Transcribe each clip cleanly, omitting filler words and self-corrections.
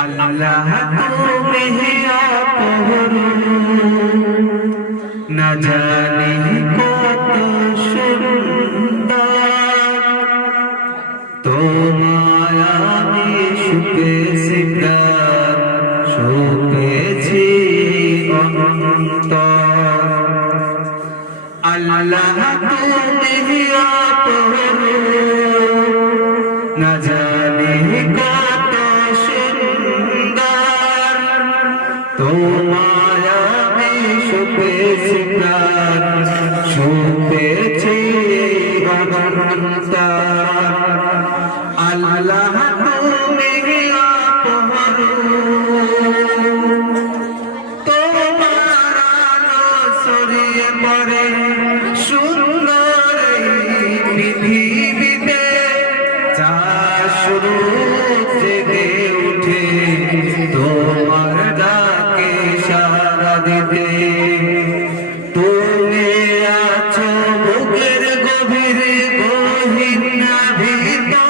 আল্লাহ তুমি আপন না জানি কত সুন্দর তোমায় আমি শুকেছি প্রাণ শুকেছি অন্তর আল্লাহ তুমি আপন না জানি কত সুন্দর তোমায় আমি শুকেছি প্রাণ শুকেছি অন্তর আল্লাহ তুমি আপন তোমার আলো ছড়িয়ে পড়ে সুন্দর এই পৃথিবীতে যা শুরু জেগে উঠে তোমার ডাকে সাড়া দিতে তুমি আছো বুকের গভীরে গহীন ভিতর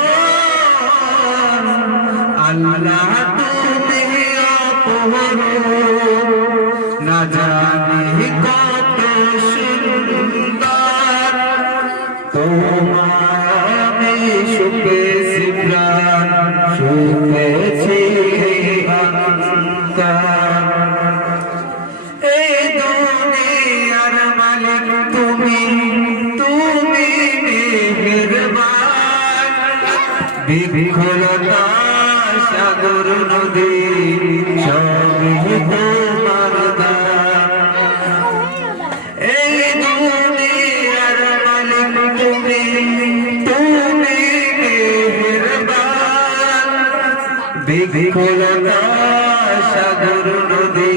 আল্লাহ তুমি আপন না জানি কত সুন্দর তোমায় আমি শুকেছি প্রাণ শুকেছি অন্তর এই দুনিয়ার মালিক তুমি তুমি মেহেরবান বিফলতা সাগর নদী সবই তোমার দান এই দুনিয়ার মালিক তুমি তুমি মেহেরবান বিফলতা সাগর নদী